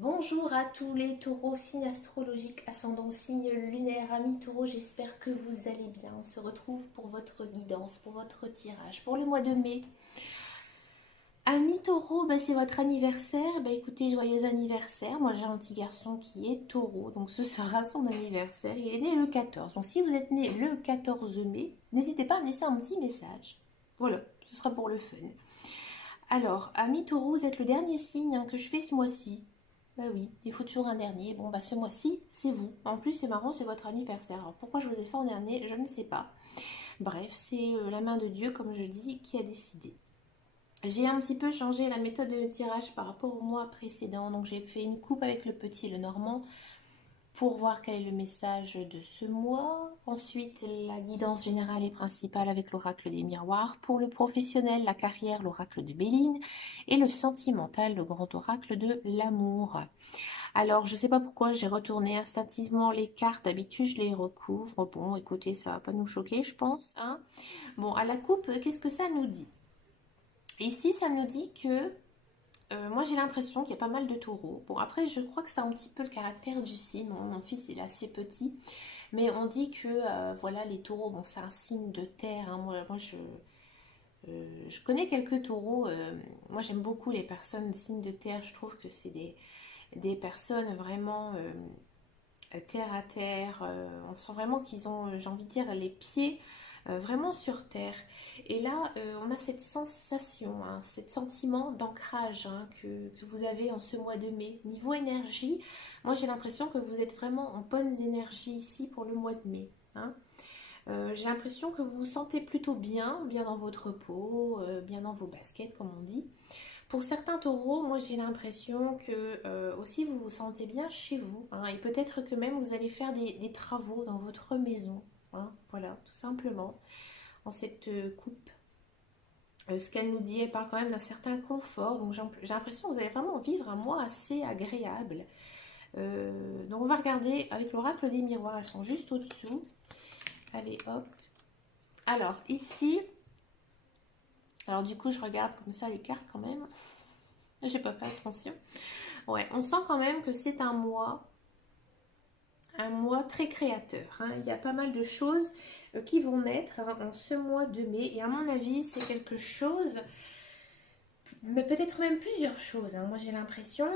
Bonjour à tous les taureaux, signe astrologique, ascendant signe lunaire, amis taureaux, j'espère que vous allez bien. On se retrouve pour votre guidance, pour votre tirage, pour le mois de mai. Amis taureau, c'est votre anniversaire. Écoutez, joyeux anniversaire. Moi j'ai un petit garçon qui est taureau, donc ce sera son anniversaire. Il est né le 14. Donc si vous êtes né le 14 mai, n'hésitez pas à me laisser un petit message. Voilà, ce sera pour le fun. Alors, amis taureau, vous êtes le dernier signe que je fais ce mois-ci. Bah oui, il faut toujours un dernier. Bon, ce mois-ci, c'est vous. En plus, c'est marrant, c'est votre anniversaire. Alors, pourquoi je vous ai fait en dernier, je ne sais pas. Bref, c'est la main de Dieu, comme je dis, qui a décidé. J'ai un petit peu changé la méthode de tirage par rapport au mois précédent. Donc, j'ai fait une coupe avec le petit, le normand, pour voir quel est le message de ce mois. Ensuite, la guidance générale et principale avec l'oracle des miroirs. Pour le professionnel, la carrière, l'oracle de Béline. Et le sentimental, le grand oracle de l'amour. Alors, je ne sais pas pourquoi j'ai retourné instinctivement les cartes. D'habitude, je les recouvre. Bon, écoutez, ça va pas nous choquer, je pense, hein. Bon, à la coupe, qu'est-ce que ça nous dit? Ici, ça nous dit que moi, j'ai l'impression qu'il y a pas mal de taureaux. Bon, après, je crois que c'est un petit peu le caractère du signe. Mon fils, il est assez petit. Mais on dit que, voilà, les taureaux, bon, c'est un signe de terre, hein. Moi je connais quelques taureaux. Moi, j'aime beaucoup les personnes signes de terre. Je trouve que c'est des personnes vraiment terre à terre. On sent vraiment qu'ils ont, j'ai envie de dire, les pieds vraiment sur terre. Et là, on a cette sensation, hein, ce sentiment d'ancrage, hein, que vous avez en ce mois de mai. Niveau énergie, moi j'ai l'impression que vous êtes vraiment en bonnes énergies ici pour le mois de mai, hein. J'ai l'impression que vous vous sentez plutôt bien, bien dans votre peau, bien dans vos baskets, comme on dit. Pour certains taureaux, moi j'ai l'impression que aussi vous vous sentez bien chez vous, hein, et peut-être que même vous allez faire des travaux dans votre maison, hein, voilà, tout simplement, en cette coupe. Ce qu'elle nous dit, elle parle quand même d'un certain confort, donc j'ai l'impression que vous allez vraiment vivre un mois assez agréable. Donc on va regarder avec l'oracle des miroirs, elles sont juste au-dessous. Allez hop. Alors ici, alors du coup je regarde comme ça les cartes quand même, j'ai pas fait attention. Ouais, on sent quand même que c'est un mois très créateur, hein. Il y a pas mal de choses qui vont naître, hein, en ce mois de mai. Et à mon avis, c'est quelque chose, mais peut-être même plusieurs choses, hein. Moi, j'ai l'impression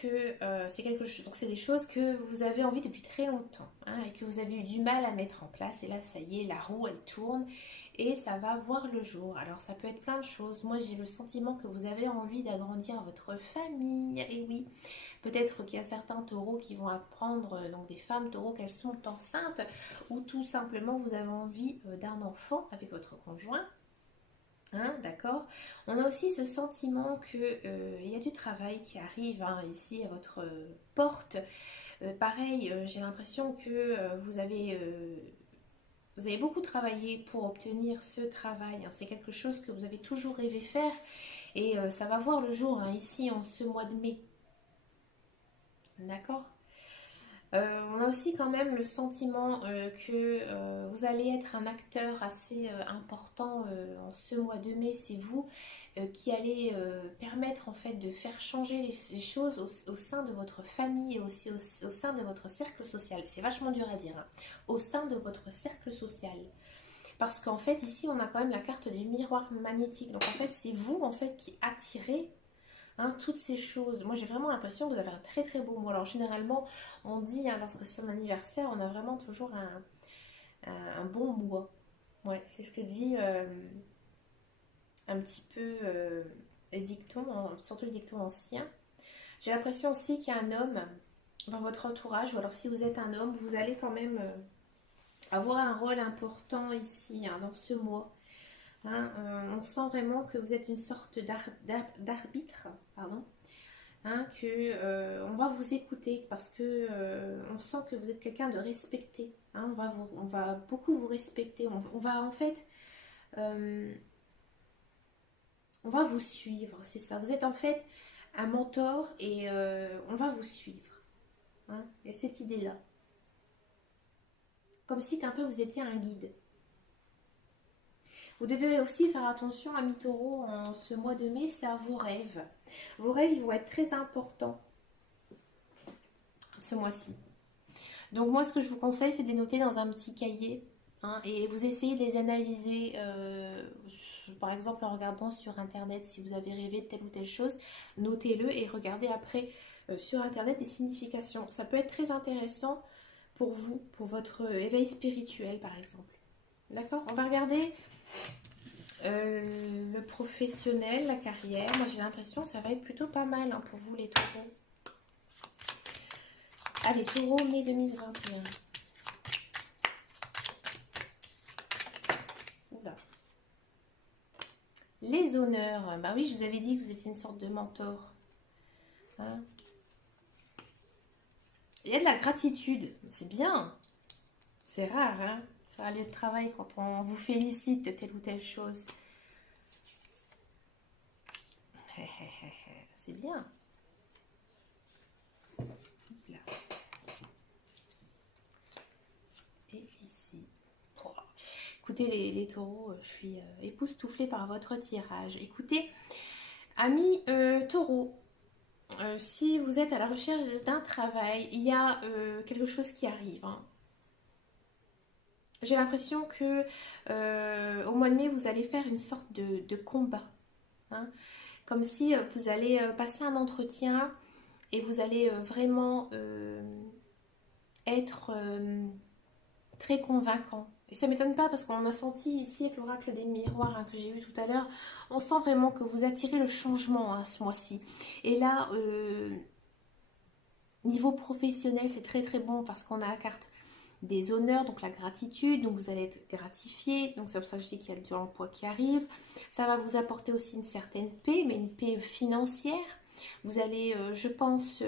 que c'est quelque chose. Donc, c'est des choses que vous avez envie depuis très longtemps, hein, et que vous avez eu du mal à mettre en place. Et là, ça y est, la roue, elle tourne et ça va voir le jour. Alors, ça peut être plein de choses. Moi, j'ai le sentiment que vous avez envie d'agrandir votre famille. Et oui, peut-être qu'il y a certains taureaux qui vont apprendre, donc des femmes taureaux, qu'elles sont enceintes, ou tout simplement vous avez envie d'un enfant avec votre conjoint. Hein, d'accord. On a aussi ce sentiment que il y a du travail qui arrive, hein, ici à votre porte. Pareil, j'ai l'impression que vous avez beaucoup travaillé pour obtenir ce travail, hein. C'est quelque chose que vous avez toujours rêvé faire et ça va voir le jour, hein, ici en ce mois de mai. D'accord. On a aussi quand même le sentiment que vous allez être un acteur assez important en ce mois de mai. C'est vous qui allez permettre en fait de faire changer les choses au sein de votre famille et aussi au sein de votre cercle social. C'est vachement dur à dire, hein. Au sein de votre cercle social. Parce qu'en fait ici on a quand même la carte du miroir magnétique. Donc en fait c'est vous en fait qui attirez, hein, toutes ces choses. Moi, j'ai vraiment l'impression que vous avez un très très beau mois. Alors, généralement, on dit, hein, lorsque c'est son anniversaire, on a vraiment toujours un bon mois. Ouais, c'est ce que dit un petit peu les dictons, surtout les dictons anciens. J'ai l'impression aussi qu'il y a un homme dans votre entourage, ou alors si vous êtes un homme, vous allez quand même avoir un rôle important ici, hein, dans ce mois. Hein. On sent vraiment que vous êtes une sorte d'arbitre, pardon, hein, que on va vous écouter parce que on sent que vous êtes quelqu'un de respecté, hein. On va beaucoup vous respecter. On va en fait, euh, on va vous suivre, c'est ça. Vous êtes en fait un mentor et on va vous suivre, hein. Il y a cette idée-là, comme si un peu vous étiez un guide. Vous devez aussi faire attention, amis taureaux, en ce mois de mai, c'est à vos rêves. Vos rêves, ils vont être très importants ce mois-ci. Donc moi, ce que je vous conseille, c'est de les noter dans un petit cahier, hein, et vous essayez de les analyser, par exemple en regardant sur Internet, si vous avez rêvé de telle ou telle chose, notez-le et regardez après sur Internet les significations. Ça peut être très intéressant pour vous, pour votre éveil spirituel par exemple. D'accord? On va regarder le professionnel, la carrière. Moi j'ai l'impression que ça va être plutôt pas mal, hein, pour vous les taureaux. Allez, taureau, mai 2021. Oula. Les honneurs. Bah oui, je vous avais dit que vous étiez une sorte de mentor. Hein? Il y a de la gratitude. C'est bien. C'est rare, hein, sur un lieu de travail, quand on vous félicite de telle ou telle chose. C'est bien. Là. Et ici. Oh. Écoutez, les taureaux, je suis époustouflée par votre tirage. Écoutez, amis taureaux, si vous êtes à la recherche d'un travail, il y a quelque chose qui arrive, hein. J'ai l'impression que au mois de mai, vous allez faire une sorte de combat, hein. Comme si vous allez passer un entretien et vous allez vraiment être très convaincant. Et ça ne m'étonne pas parce qu'on a senti ici avec l'oracle des miroirs, hein, que j'ai vu tout à l'heure, on sent vraiment que vous attirez le changement, hein, ce mois-ci. Et là, niveau professionnel, c'est très très bon parce qu'on a la carte des honneurs, donc la gratitude, donc vous allez être gratifié, donc c'est pour ça que je dis qu'il y a de l'emploi qui arrive. Ça va vous apporter aussi une certaine paix, mais une paix financière. Vous allez, je pense,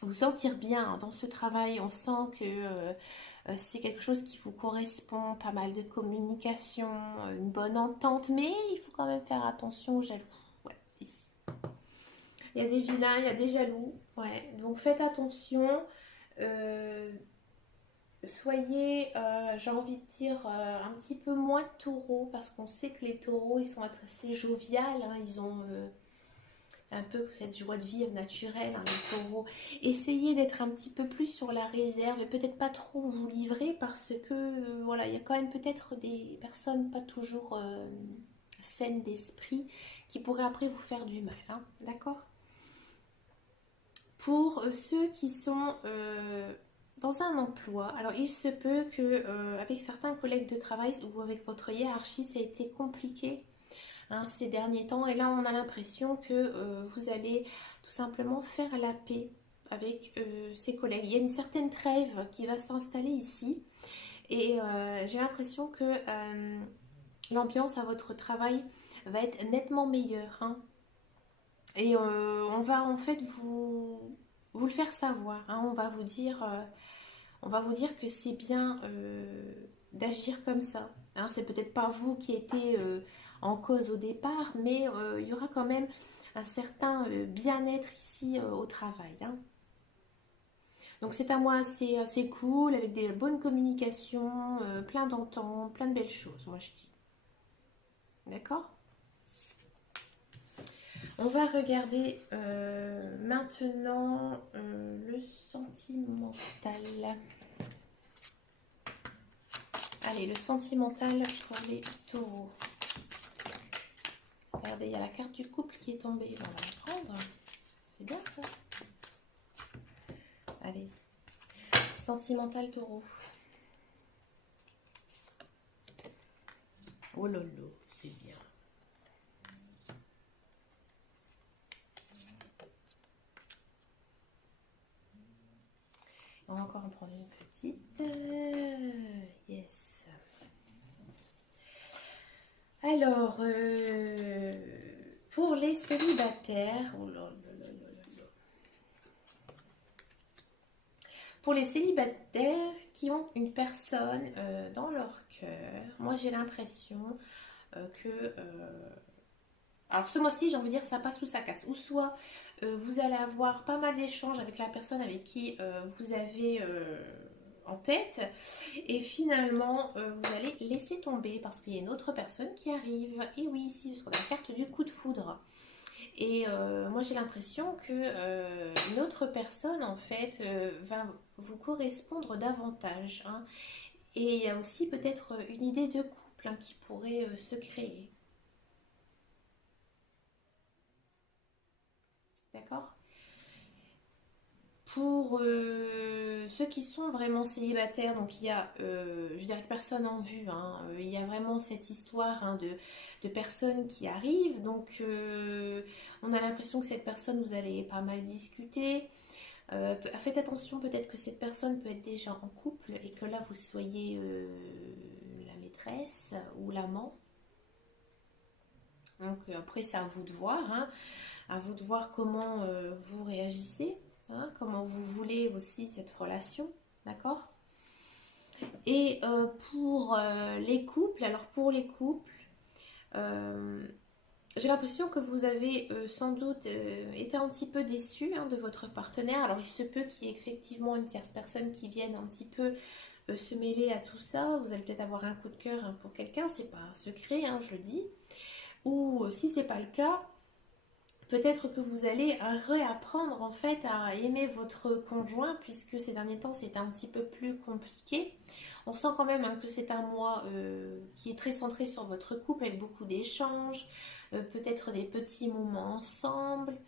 vous sentir bien dans ce travail. On sent que c'est quelque chose qui vous correspond, pas mal de communication, une bonne entente, mais il faut quand même faire attention aux jaloux. Ouais, ici. Il y a des vilains, il y a des jaloux, ouais, donc faites attention. Euh, Soyez, j'ai envie de dire, un petit peu moins taureau, parce qu'on sait que les taureaux, ils sont assez joviales, hein, ils ont un peu cette joie de vivre naturelle, hein, les taureaux. Essayez d'être un petit peu plus sur la réserve et peut-être pas trop vous livrer, parce que voilà, il y a quand même peut-être des personnes pas toujours saines d'esprit qui pourraient après vous faire du mal, hein, d'accord? Pour ceux qui sont dans un emploi, alors il se peut que avec certains collègues de travail ou avec votre hiérarchie, ça a été compliqué, hein, ces derniers temps. Et là, on a l'impression que vous allez tout simplement faire la paix avec ces collègues. Il y a une certaine trêve qui va s'installer ici. Et j'ai l'impression que l'ambiance à votre travail va être nettement meilleure, hein. Et on va en fait vous le faire savoir, hein. On va vous dire que c'est bien d'agir comme ça, hein. C'est peut-être pas vous qui étiez en cause au départ, mais il y aura quand même un certain bien-être ici au travail, hein. Donc c'est un mois assez cool, avec des bonnes communications, plein d'ententes, plein de belles choses, moi je dis. D'accord? On va regarder maintenant le sentimental. Allez, le sentimental pour les taureaux. Regardez, il y a la carte du couple qui est tombée. On va la prendre. C'est bien ça. Allez, sentimental taureau. Oh lolo, c'est bien. On va encore en prendre une petite. Yes. Alors, pour les célibataires, oh là là là là là. Pour les célibataires qui ont une personne dans leur cœur, moi j'ai l'impression que alors ce mois-ci, j'ai envie de dire, ça passe ou ça casse. Ou soit vous allez avoir pas mal d'échanges avec la personne avec qui vous avez en tête. Et finalement, vous allez laisser tomber parce qu'il y a une autre personne qui arrive. Et oui, ici, parce qu'on a la carte du coup de foudre. Et moi, j'ai l'impression que une autre personne, en fait, va vous correspondre davantage, hein. Et il y a aussi peut-être une idée de couple, hein, qui pourrait se créer. D'accord? Pour ceux qui sont vraiment célibataires, donc il y a, je dirais que personne en vue, hein, il y a vraiment cette histoire, hein, de personnes qui arrivent, donc on a l'impression que cette personne, vous allez pas mal discuter. Faites attention, peut-être que cette personne peut être déjà en couple et que là vous soyez la maîtresse ou l'amant. Donc après c'est à vous de voir, hein, à vous de voir comment vous réagissez, hein, comment vous voulez aussi cette relation, d'accord? Et pour les couples, alors pour les couples, euh, j'ai l'impression que vous avez sans doute été un petit peu déçu, hein, de votre partenaire. Alors il se peut qu'il y ait effectivement une tierce personne qui vienne un petit peu se mêler à tout ça. Vous allez peut-être avoir un coup de cœur, hein, pour quelqu'un, c'est pas un secret, hein, je le dis. Ou si c'est pas le cas, peut-être que vous allez réapprendre en fait à aimer votre conjoint puisque ces derniers temps c'est un petit peu plus compliqué. On sent quand même, hein, que c'est un mois qui est très centré sur votre couple avec beaucoup d'échanges, peut-être des petits moments ensemble.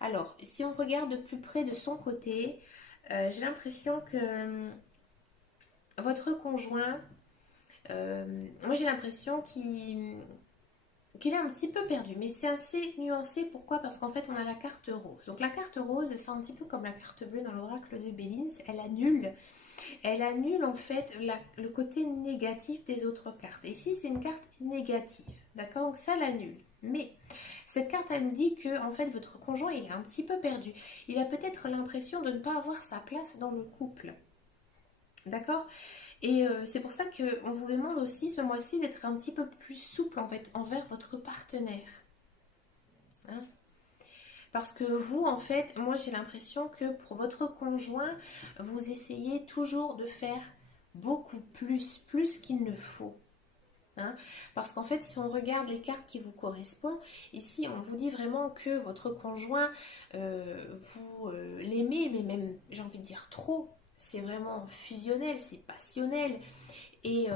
Alors, si on regarde de plus près de son côté, j'ai l'impression que votre conjoint, moi j'ai l'impression qu'il est un petit peu perdu, mais c'est assez nuancé. Pourquoi? Parce qu'en fait, on a la carte rose. Donc la carte rose, c'est un petit peu comme la carte bleue dans l'oracle de Béline. Elle annule en fait le côté négatif des autres cartes. Et ici, c'est une carte négative, d'accord? Donc ça l'annule. Mais cette carte, elle nous dit que en fait, votre conjoint, il est un petit peu perdu. Il a peut-être l'impression de ne pas avoir sa place dans le couple. D'accord? Et c'est pour ça qu'on vous demande aussi ce mois-ci d'être un petit peu plus souple en fait envers votre partenaire, hein. Parce que vous, en fait, moi j'ai l'impression que pour votre conjoint, vous essayez toujours de faire beaucoup plus qu'il ne faut, hein. Parce qu'en fait, si on regarde les cartes qui vous correspondent, ici on vous dit vraiment que votre conjoint, vous l'aimez, mais même j'ai envie de dire trop. C'est vraiment fusionnel, c'est passionnel. Et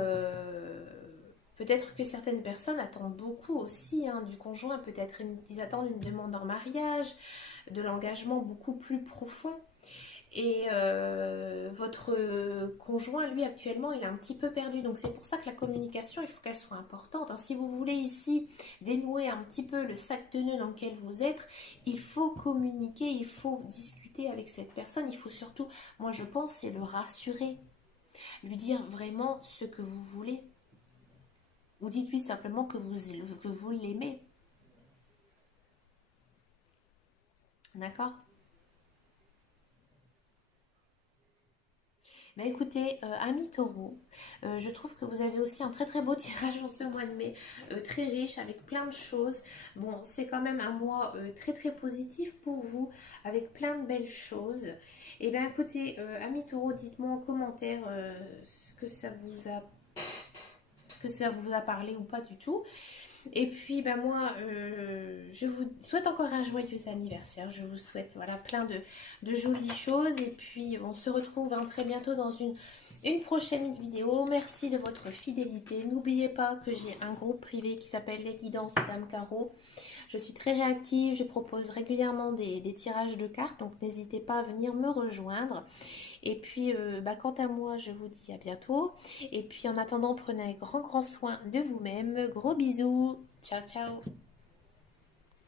peut-être que certaines personnes attendent beaucoup aussi, hein, du conjoint. Peut-être ils attendent une demande en mariage, de l'engagement beaucoup plus profond. Et votre conjoint, lui, actuellement, il est un petit peu perdu. Donc c'est pour ça que la communication, il faut qu'elle soit importante, hein. Si vous voulez ici dénouer un petit peu le sac de nœuds dans lequel vous êtes, il faut communiquer, il faut discuter avec cette personne. Il faut surtout, moi je pense, c'est le rassurer, lui dire vraiment ce que vous voulez. Ou dites-lui simplement que vous l'aimez. D'accord? Bah écoutez, amis taureau, je trouve que vous avez aussi un très très beau tirage en ce mois de mai, très riche avec plein de choses. Bon, c'est quand même un mois très très positif pour vous, avec plein de belles choses. Et bien écoutez, amis taureau, dites-moi en commentaire ce que ça vous a parlé ou pas du tout. Et puis, ben moi, je vous souhaite encore un joyeux anniversaire. Je vous souhaite, voilà, plein de jolies choses. Et puis, on se retrouve, hein, très bientôt dans une prochaine vidéo. Merci de votre fidélité. N'oubliez pas que j'ai un groupe privé qui s'appelle Les Guidances de Dame Caro. Je suis très réactive. Je propose régulièrement des tirages de cartes. Donc, n'hésitez pas à venir me rejoindre. Et puis, quant à moi, je vous dis à bientôt. Et puis, en attendant, prenez grand, grand soin de vous-même. Gros bisous. Ciao, ciao.